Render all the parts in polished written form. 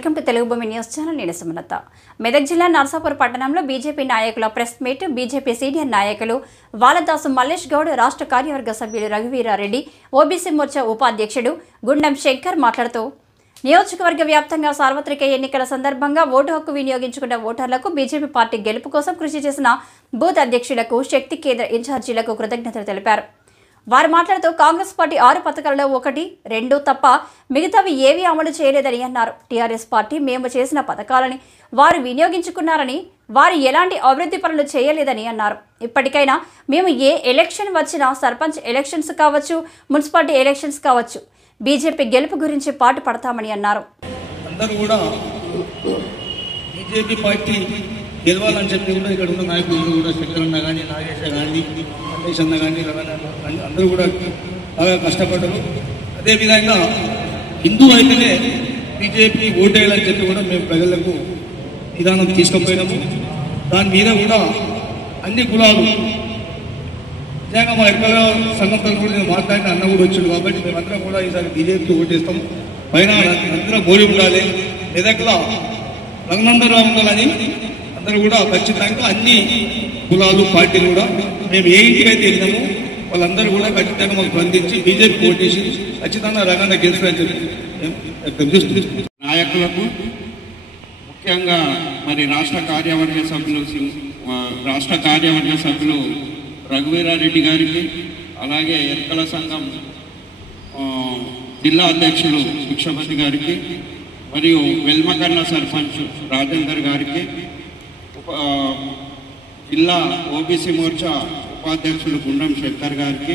Welcome to Telugu భూమి news channel. నేను సుమలత. మెదక్ జిల్లా నర్సాపూర్ పట్టణంలో బీజేపీ నాయకుల ప్రెస్ మీట్. బీజేపీ సీనియర్ నాయకులు వాలదాసు మల్లేష్ గౌడ్, రాష్ట్ర కార్యవర్గ సభ్యులు రఘువీరారెడ్డి, ఓబీసీ మోర్చా ఉపాధ్యక్షుడు గుండం శంకర్ మాట్లాడుతూ నియోజకవర్గ వ్యాప్తంగా సార్వత్రిక ఎన్నికల సందర్భంగా ఓటు హక్కు వినియోగించుకున్న ఓటర్లకు బీజేపీ పార్టీ గెలుపు కోసం కృషి చేసిన బూత్ అధ్యక్షులకు, శక్తి కేంద్ర ఇన్ఛార్జీలకు కృతజ్ఞతలు తెలిపారు. వారు మాట్లాడుతూ కాంగ్రెస్ పార్టీ 6 పథకాలలో 1, 2 తప్ప మిగతావి ఏవీ అమలు చేయలేదని అన్నారు. టీఆర్ఎస్ పార్టీ మేము చేసిన పథకాలని వారు వినియోగించుకున్నారని, వారు ఎలాంటి అభివృద్ధి పనులు చేయలేదని అన్నారు. ఇప్పటికైనా మేము ఏ ఎలక్షన్ వచ్చినా, సర్పంచ్ ఎలక్షన్స్ కావచ్చు, మున్సిపాలిటీ ఎలక్షన్స్ కావచ్చు, బీజేపీ గెలుపు గురించి పాటు పడతామని అన్నారు. అందరూ కూడా బీజేపీ పార్టీ గెలవాలని చెప్పి కూడా ఇక్కడ ఉన్న నాయకులు కూడా శంకరన్న కానీ, నాగేశ కానీ, మల్లేష్ అన్న కానీ, అందరూ కూడా బాగా కష్టపడ్డారు. అదేవిధంగా హిందూ అయితేనే బీజేపీ ఓటేయాలని చెప్పి కూడా మేము ప్రజలకు విధానం తీసుకుపోయినాము. దాని మీద కూడా అన్ని కులాలు నిజంగా మా ఎక్కడ సంఘంతో కూడా నేను మాట్లాడిన అన్న కూడా వచ్చాడు. కాబట్టి మేమందరం కూడా ఈసారి బీజేపీకి ఓటేస్తాం. పైన అందరం గోడి ఉండాలి, మెదక్లో రంగనందరావు ఉండాలని అందరూ కూడా ఖచ్చితంగా అన్ని కులాలు పార్టీలు కూడా మేము ఏ ఇంటికైతే వెళ్ళినామో వాళ్ళందరూ కూడా ఖచ్చితంగా మాకు స్పందించి బీజేపీ ఓటేసి ఖచ్చితంగా రంగంగా గెలుస్తారని చెప్పి నాయకులకు, ముఖ్యంగా మరి రాష్ట్ర కార్యవర్గ సభ్యులు రఘువీరారెడ్డి గారికి, అలాగే ఎన్నికల సంఘం జిల్లా అధ్యక్షులు భిక్షపతి గారికి, మరియు వెల్మకర్ణ సర్పంచ్ రాజేందర్ గారికి, జిల్లా ఓబీసీ మోర్చా ఉపాధ్యక్షులు గుండం శంకర్ గారికి,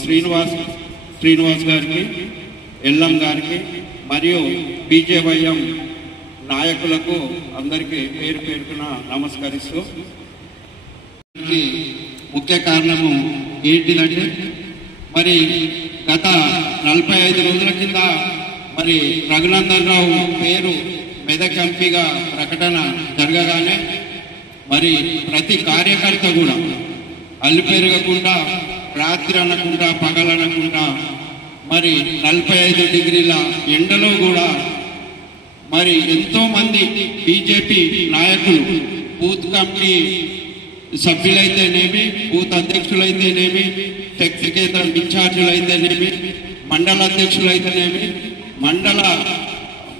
శ్రీనివాస్ గారికి, ఎల్లం గారికి, మరియు బీజేవైఎం నాయకులకు అందరికీ పేరు పేరున నమస్కరిస్తూ, ముఖ్య కారణము ఏంటిదంటే మరి గత 45 రోజుల కింద మరి రఘునందన్ రావు పేరు మెదక్ ఎంపీగా ప్రకటన జరగగానే మరి ప్రతి కార్యకర్త కూడా అల్లు పెరగకుండా, రాత్రి అనకుండా, పగలనకుండా మరి 45 డిగ్రీల ఎండలో కూడా మరి ఎంతోమంది బీజేపీ నాయకులు, బూత్ కమిటీ సభ్యులైతేనేమి, బూత్ అధ్యక్షులైతేనేమి, శక్తి కేంద్రం ఇన్ఛార్జీలైతేనేమి, మండల అధ్యక్షులైతేనేమి, మండల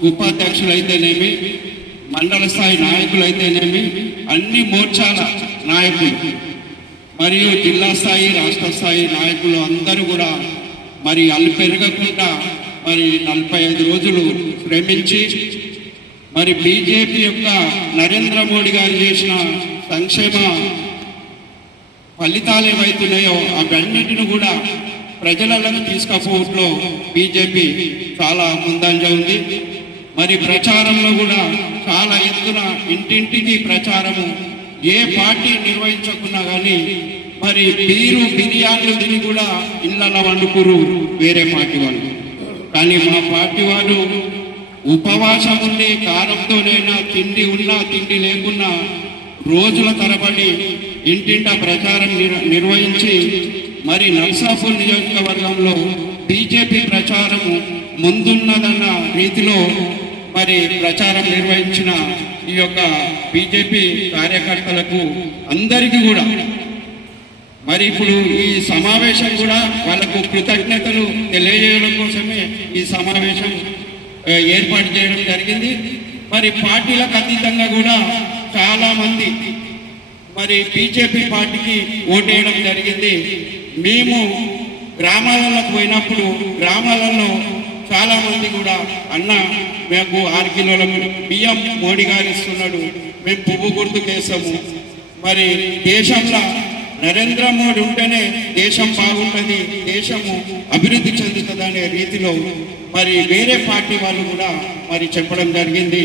ఉపాధ్యక్షులైతేనేమి, మండల స్థాయి నాయకులైతేనేమి, అన్ని మోర్చాల నాయకులు మరియు జిల్లా స్థాయి, రాష్ట్ర స్థాయి నాయకులు అందరూ కూడా మరి అల్లు పెరగకుండా మరి 45 రోజులు శ్రమించి మరి బీజేపీ యొక్క నరేంద్ర మోడీ గారు చేసిన సంక్షేమ ఫలితాలు ఏవైతున్నాయో అవన్నిటిని కూడా ప్రజలకు తీసుకపోవడంలో బీజేపీ చాలా ముందంజ ఉంది. మరి ప్రచారంలో కూడా చాలా ఎత్తున ఇంటింటికి ప్రచారము, ఏ పార్టీ నిర్వహించకున్నా కానీ మరి బిర్యానీలు తిని కూడా ఇళ్ళ వండుకురు వేరే పార్టీ వాళ్ళు. కానీ మా పార్టీ వాళ్ళు ఉపవాసం ఉండి కారంతోనైనా, తిండి ఉన్నా తిండి లేకున్నా రోజుల తరబడి ఇంటింటా ప్రచారం నిర్వహించి మరి నర్సాపూర్ నియోజకవర్గంలో బీజేపీ ప్రచారము ముందున్నదన్న రీతిలో మరి ప్రచారం నిర్వహించిన ఈ యొక్క బీజేపీ కార్యకర్తలకు అందరికీ కూడా మరి ఇప్పుడు ఈ సమావేశం కూడా వాళ్ళకు కృతజ్ఞతలు తెలియజేయడం కోసమే ఈ సమావేశం ఏర్పాటు చేయడం జరిగింది. మరి పార్టీలకు అతీతంగా కూడా చాలా మంది మరి బీజేపీ పార్టీకి ఓటేయడం జరిగింది. మేము గ్రామాలకు పోయినప్పుడు గ్రామాలలో చాలా మంది కూడా అన్న మేము 6 కిలోల బియ్యం మోడీ గారు ఇస్తున్నాడు, మేము పువ్వు గుర్తుకేసాము, మరి దేశంలో నరేంద్ర మోడీ ఉంటేనే దేశం బాగుంటుంది, దేశము అభివృద్ధి చెందుతుంది అనే రీతిలో మరి వేరే పార్టీ వాళ్ళు కూడా మరి చెప్పడం జరిగింది.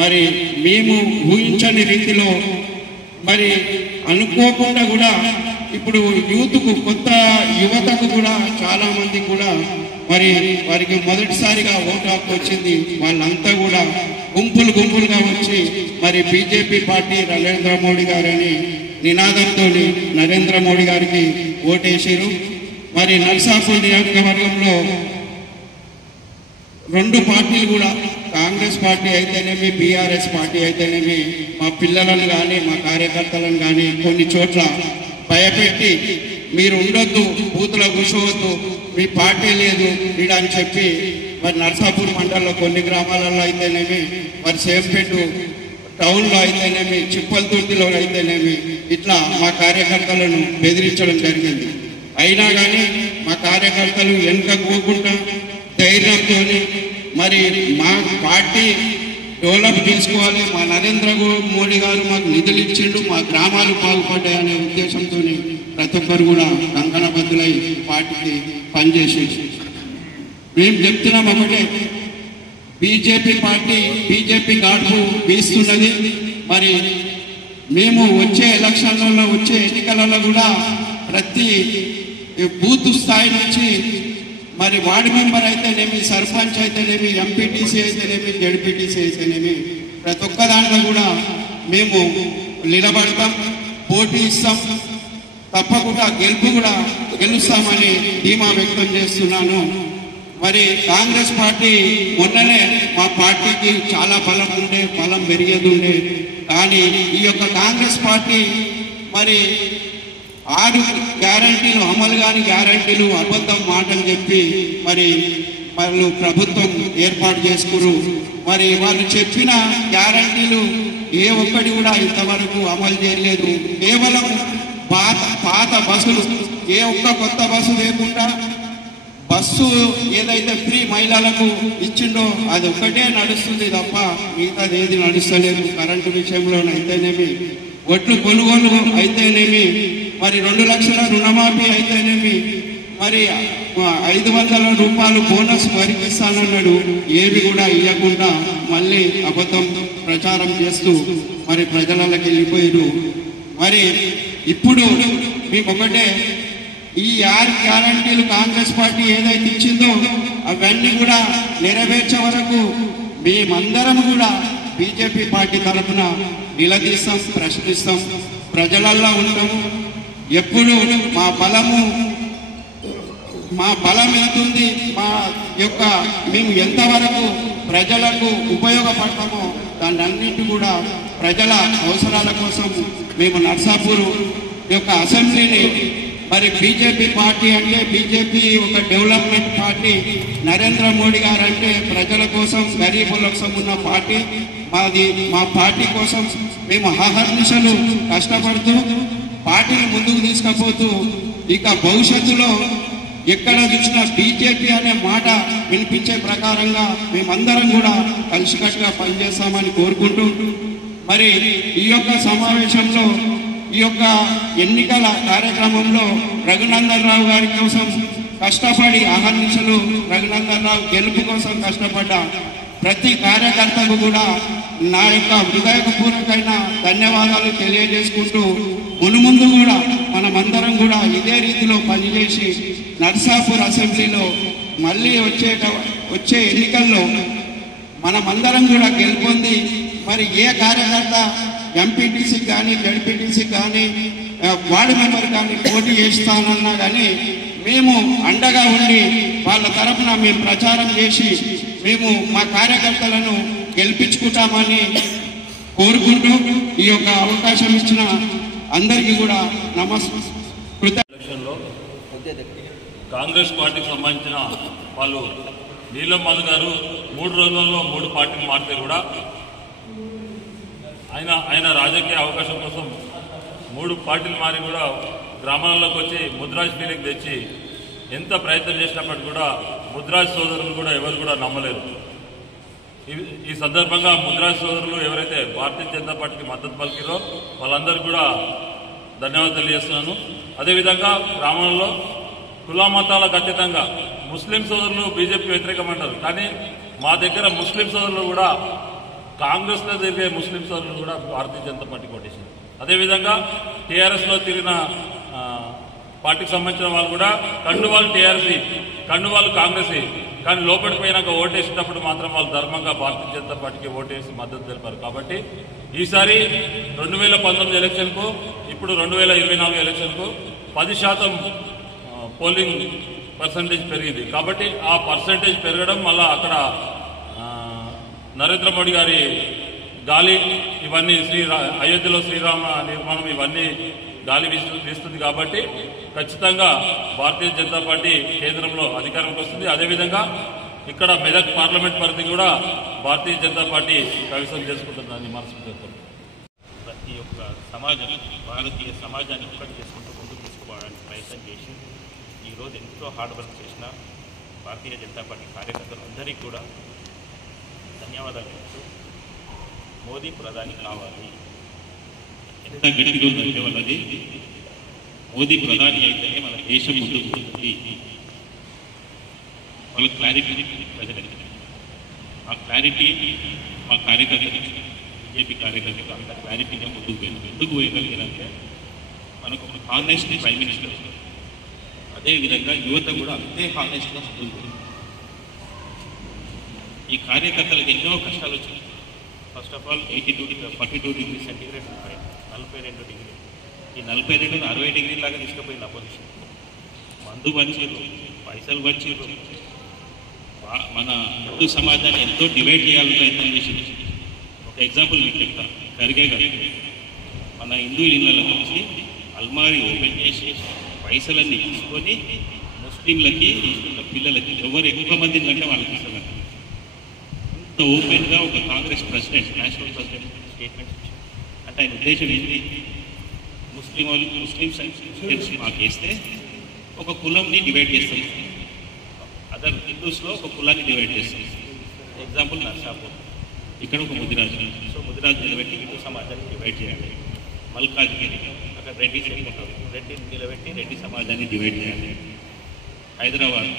మరి మేము ఊహించని రీతిలో మరి అనుకోకుండా కూడా ఇప్పుడు యూత్కు, కొత్త యువతకు కూడా చాలా మంది కూడా మరి వారికి మొదటిసారిగా ఓటు హక్కు వచ్చింది. వాళ్ళంతా కూడా గుంపులుగా వచ్చి మరి బీజేపీ పార్టీ నరేంద్ర మోడీ గారని నినాదంతో నరేంద్ర మోడీ గారికి ఓటేసారు. మరి నర్సాపూర్ నియోజకవర్గంలో 2 పార్టీలు కూడా కాంగ్రెస్ పార్టీ అయితేనేమి, బీఆర్ఎస్ పార్టీ అయితేనేమి మా పిల్లలను కానీ మా కార్యకర్తలను కానీ కొన్ని చోట్ల భయపెట్టి మీరు ఉండొద్దు, బూతులో కూర్చోవద్దు, మీ పార్టీ లేదు ఈడ అని చెప్పి మరి నర్సాపూర్ మండలంలో కొన్ని గ్రామాలలో అయితేనేమి, మరి సేంపేట టౌన్లో అయితేనేమి, చిప్పలతుర్తిలో అయితేనేమి ఇట్లా మా కార్యకర్తలను బెదిరించడం జరిగింది. అయినా కానీ మా కార్యకర్తలు వెనుకకు పోకుండా ధైర్యంతో మరి మా పార్టీ డెవలప్ చేసుకోవాలి, మా నరేంద్ర మోడీ గారు మాకు నిధులు ఇచ్చిండు, మా గ్రామాలు బాగుపడ్డాయనే ఉద్దేశంతో ప్రతి ఒక్కరు కూడా కంకణబద్దులై పార్టీకి పనిచేసేసి మేము చెప్తున్నాం ఒకటే, బీజేపీ పార్టీ బీజేపీ గాడుపు వీస్తున్నది. మరి మేము వచ్చే ఎలక్షన్లలో వచ్చే ఎన్నికలలో కూడా ప్రతి బూత్ స్థాయి నుంచి మరి వార్డు మెంబర్ అయితేనేమి, సర్పంచ్ అయితేనేమి, ఎంపీటీసీ అయితేనేమి, జడ్పీటీసీ అయితేనేమి ప్రతి ఒక్క దాంట్లో కూడా మేము నిలబడతాం, పోటీ ఇస్తాం, తప్పకుండా గెలుస్తామని ధీమా వ్యక్తం చేస్తున్నాను. మరి కాంగ్రెస్ పార్టీ మొన్ననే మా పార్టీకి చాలా బలం ఉండే, బలం పెరిగేది ఉండే, కానీ ఈ యొక్క కాంగ్రెస్ పార్టీ మరి 6 గ్యారంటీలు అమలు కాని గ్యారంటీలు అబద్ధం మాటలు చెప్పి మరి వాళ్ళు ప్రభుత్వం ఏర్పాటు చేసుకురు. మరి వాళ్ళు చెప్పిన గ్యారంటీలు ఏ ఒక్కటి కూడా ఇంతవరకు అమలు చేయలేదు. కేవలం పాత బస్సులు, ఏ ఒక్క కొత్త బస్సు లేకుండా బస్సు ఏదైతే ఫ్రీ మహిళలకు ఇచ్చిండో అది ఒక్కటే నడుస్తుంది తప్ప మిగతాది ఏది నడుస్తలేదు. కరెంటు విషయంలోనైతేనేమి, ఒట్లు కొనుగోలు అయితేనేమి, మరి 2 లక్షల రుణమాఫీ అయితేనేమి, మరి 500 రూపాయలు బోనస్ వారికి ఇస్తానన్నాడు, ఏవి కూడా ఇవ్వకుండా మళ్ళీ అబద్ధం ప్రచారం చేస్తూ మరి ప్రజలకి వెళ్ళిపోయారు. మరి ఇప్పుడు మేము ఒకటే, ఈ 6 గ్యారంటీలు కాంగ్రెస్ పార్టీ ఏదైతే ఇచ్చిందో అవన్నీ కూడా నెరవేర్చే వరకు మేమందరం కూడా బీజేపీ పార్టీ తరఫున నిలదీస్తాం, ప్రశ్నిస్తాం, ప్రజలల్లో ఉంటాము. ఎప్పుడు మా బలం ఎంతుంది, మా యొక్క మేము ఎంతవరకు ప్రజలకు ఉపయోగపడతామో దాన్ని అన్నింటి కూడా ప్రజల అవసరాల కోసం మేము నర్సాపూర్ యొక్క అసెంబ్లీని మరి బీజేపీ పార్టీ అంటే బీజేపీ ఒక డెవలప్మెంట్ పార్టీ, నరేంద్ర మోడీ గారు అంటే ప్రజల కోసం గరీబుల కోసం ఉన్న పార్టీ మాది. మా పార్టీ కోసం మేము అహర్నిశలు కష్టపడుతూ పార్టీని ముందుకు తీసుకుపోతూ ఇక భవిష్యత్తులో ఎక్కడ చూసినా బీజేపీ అనే మాట వినిపించే ప్రకారంగా మేమందరం కూడా కలిసికట్టుగా పనిచేస్తామని కోరుకుంటూ మరి ఈ యొక్క సమావేశంలో ఈ యొక్క ఎన్నికల కార్యక్రమంలో రఘునందన్ రావు గారి కోసం కష్టపడి అహర్నిశలు రఘునందన్ రావు గెలుపు కోసం కష్టపడ్డ ప్రతి కార్యకర్తకు కూడా నా యొక్క హృదయపూర్వకమైన ధన్యవాదాలు తెలియజేసుకుంటూ మునుముందు కూడా మనమందరం కూడా ఇదే రీతిలో పనిచేసి నర్సాపూర్ అసెంబ్లీలో మళ్ళీ వచ్చే ఎన్నికల్లో మనమందరం కూడా గెలుపొంది మరి ఏ కార్యకర్త ఎంపీటీసీ కానీ, జడ్పీటీసీ కానీ, వార్డు మెంబర్ కానీ పోటీ చేస్తానన్నా కానీ మేము అండగా ఉండి వాళ్ళ తరఫున మేము ప్రచారం చేసి మేము మా కార్యకర్తలను గెలిపించుకుంటామని కోరుకుంటూ ఈ యొక్క అవకాశం ఇచ్చిన అందరికీ కూడా ఎలక్షన్లో కాంగ్రెస్ పార్టీకి సంబంధించిన వాళ్ళు నీలం మధు గారు 3 రోజులలో 3 పార్టీలు మారితే కూడా ఆయన రాజకీయ అవకాశం కోసం 3 పార్టీలు మారి కూడా గ్రామాల్లోకి వచ్చి ముద్రాజ్ ఫీలింగ్ తెచ్చి ఎంత ప్రయత్నం చేసినప్పటికీ కూడా ముద్రాజ్ సోదరులు కూడా ఎవరు కూడా నమ్మలేరు. ఈ సందర్భంగా ముద్రాజ్ సోదరులు ఎవరైతే భారతీయ జనతా పార్టీకి మద్దతు పలికిరో వాళ్ళందరూ కూడా ధన్యవాదాలు తెలియజేస్తున్నాను. అదేవిధంగా గ్రామంలో కుల మతాలకు అతీతంగా ముస్లిం సోదరులు బీజేపీ వ్యతిరేకమంటారు, కానీ మా దగ్గర ముస్లిం సోదరులు కూడా కాంగ్రెస్లో తిరిగే ముస్లిం సోదరులు కూడా భారతీయ జనతా పార్టీ కొట్టేసింది. అదేవిధంగా టీఆర్ఎస్లో తిరిగిన పార్టీకి సంబంధించిన వాళ్ళు కూడా కండువాళ్ళు టీఆర్ఎస్, కండువాళ్ళు కాంగ్రెస్, కానీ లోపలికి పోయినాక ఓటేసినప్పుడు మాత్రం వాళ్ళు ధర్మంగా భారతీయ జనతా పార్టీకి ఓటేసి మద్దతు తెలిపారు. కాబట్టి ఈసారి 2019 ఎలక్షన్కు ఇప్పుడు 2024 ఎలక్షన్కు 10% పోలింగ్ పర్సంటేజ్ పెరిగింది. కాబట్టి ఆ పర్సంటేజ్ పెరగడం వల్ల అక్కడ నరేంద్ర మోడీ గారి గాలి ఇవన్నీ అయోధ్యలో శ్రీరామ నిర్మాణం ఇవన్నీ గాలి వీస్తుంది కాబట్టి ఖచ్చితంగా భారతీయ జనతా పార్టీ కేంద్రంలో అధికారంలోకి వస్తుంది. అదేవిధంగా ఇక్కడ మెదక్ పార్లమెంట్ పరిధి కూడా భారతీయ జనతా పార్టీ కవిసం చేసుకుంటుందని మనస్ఫూర్తిగా ప్రతి ఒక్క సమాజం భారతీయ సమాజాన్ని ఒక్కటి చేసుకుంటూ ముందుకు తీసుకోవడానికి ప్రయత్నం చేసి ఈరోజు ఎంతో హార్డ్ వర్క్ చేసిన భారతీయ జనతా పార్టీ కార్యకర్తలందరికీ కూడా ధన్యవాదాలు చెప్తూ మోదీ ప్రధాని కావాలి. ఎంత గట్టిగా ఉందంటే వాళ్ళది మోదీ ప్రధాని అయితేనే మన దేశం ముందుకు పోతుంది. వాళ్ళ క్లారిటీ ప్రజలకి ఆ క్లారిటీ మా కార్యకర్తలు బీజేపీ కార్యకర్తలు అంత క్లారిటీగా ముందుకు పోయగలిగారంటే మనకు ఒక హానెస్ట్ ప్రైమ్ మినిస్టర్, అదేవిధంగా యువత కూడా అంతే హానెస్ట్గా ముందుకు పోయింది. ఈ కార్యకర్తలకు ఎన్నో కష్టాలు వచ్చినాయి. First of all 42 degree centigrade ఉంటాయి, 42 డిగ్రీ. ఈ 42 60 డిగ్రీ లాగా తీసుకుపోయింది అపోజిషన్. మందు పంచారు, పైసలు పంచారు, మన హిందూ సమాజాన్ని ఎంతో డివైడ్ చేయాలని ప్రయత్నం చేసింది. ఒక ఎగ్జాంపుల్ మీకు చెప్తాను. ఖర్గే గారు మన హిందూ ఇళ్ళలో నుంచి అల్మారీ ఓపెన్ చేసి పైసలన్నీ తీసుకొని ముస్లింలకి ముస్లింల పిల్లలకి ఎవరు ఎక్కువ మంది కంటే వాళ్ళకి ఇస్తారంట. ఇంత ఓపెన్గా ఒక Congress president, national president statements ఇచ్చారు. అంటే ఆయన ఉద్దేశం ఏంటి? ముస్లిమ్స్ మాకు వేస్తే ఒక కులంని డివైడ్ చేస్తాం, అదర్ హిందూస్లో ఒక కులాన్ని డివైడ్ చేస్తాం. ఎగ్జాంపుల్ నర్సాపూర్, ఇక్కడ ఒక ముదిరాజు, సో ముదిరాజు నిలబెట్టి హిందూ సమాజాన్ని డివైడ్ చేయాలి. మల్కాజ్గిరి అక్కడ రెడ్డి చెప్పుకుంటారు, రెడ్డిని నిలబెట్టి రెడ్డి సమాజాన్ని డివైడ్ చేయాలి. హైదరాబాద్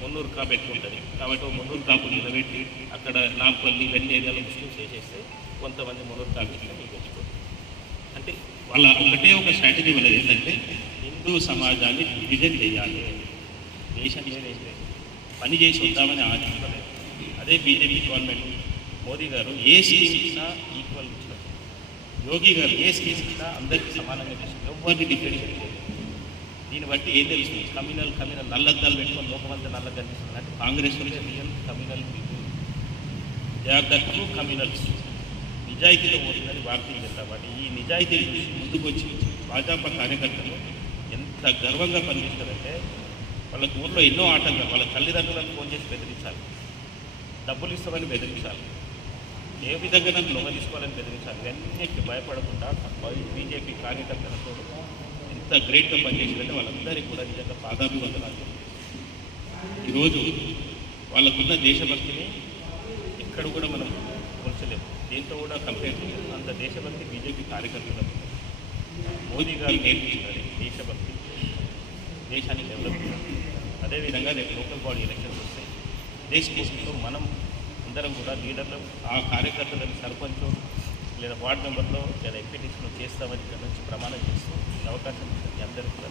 మున్నూరు కాపు ఎక్కువ ఉంటుంది కాబట్టి మున్నూరు కాపు నిలబెట్టి అక్కడ నాంపల్లి ఇవన్నీ ఏరియాలో ముస్లిమ్స్ వేసేస్తే కొంతమంది మున్నూరు కాపు మీకు తెచ్చుకోండి. అంటే వాళ్ళ ఒకటే ఒక స్ట్రాటజీ వాళ్ళది ఏంటంటే హిందూ సమాజాన్ని డివిజన్ చేయాలి, దేశాన్ని పని చేసి వద్దామని ఆశించలేదు. అదే బీజేపీ గవర్నమెంట్ మోదీ గారు ఏ స్కీమ్ ఇచ్చినా ఈక్వల్ ఇచ్చినారు. యోగి గారు ఏ స్కీమ్ ఇచ్చినా అందరికీ సమానంగా చేసింది, ఎవరిని డిఫరెన్షియేట్ చేయలేదు. దీన్ని బట్టి ఏం తెలుస్తుంది? కమ్యూనల్ నల్లద్దాలు పెట్టుకొని లోకమంతా నల్లగా కనిపిస్తుంది. అంటే Congress real communal people, they are the true communals. నిజాయితీలో పోతుందని భారతీయ జనతా పార్టీ ఈ నిజాయితీ చూసి ముందుకు వచ్చి భాజపా కార్యకర్తలు ఎంత గర్వంగా పనిచేస్తారంటే వాళ్ళ ఊర్లో ఎన్నో ఆటంకాలు, వాళ్ళ తల్లిదండ్రులను ఫోన్ చేసి బెదిరించాలి, డబ్బులు ఇస్తామని బెదిరించాలి, ఏ విధంగా నన్ను లొంగ తీసుకోవాలని బెదిరించాలి. ఇవన్నిటికీ భయపడకుండా బీజేపీ కార్యకర్తలతో ఎంత గ్రేట్గా పనిచేసిందంటే వాళ్ళందరికీ కూడా నిజంగా పాదాభివందనాలు. ఈరోజు వాళ్ళకున్న దేశభక్తిని ఎక్కడ కూడా మనం పోల్చలేము, దేంతో కూడా కంపేర్ చేయలేదు. అంత దేశభక్తి బీజేపీ కార్యకర్తలకు మోదీ గారు నేర్పించాలి. దేశభక్తి దేశాన్ని డెవలప్ చేయాలి. అదేవిధంగా రేపు లోకల్ బాడీ ఎలక్షన్స్ వస్తాయి. దేశ దేశంలో మనం అందరం కూడా లీడర్లు ఆ కార్యకర్తలను సర్పంచ్ లేదా వార్డు మెంబర్లో లేదా ఎంపీటీస్లో చేస్తామని ఇక్కడ నుంచి ప్రమాణం చేస్తూ అవకాశం అందరికీ కూడా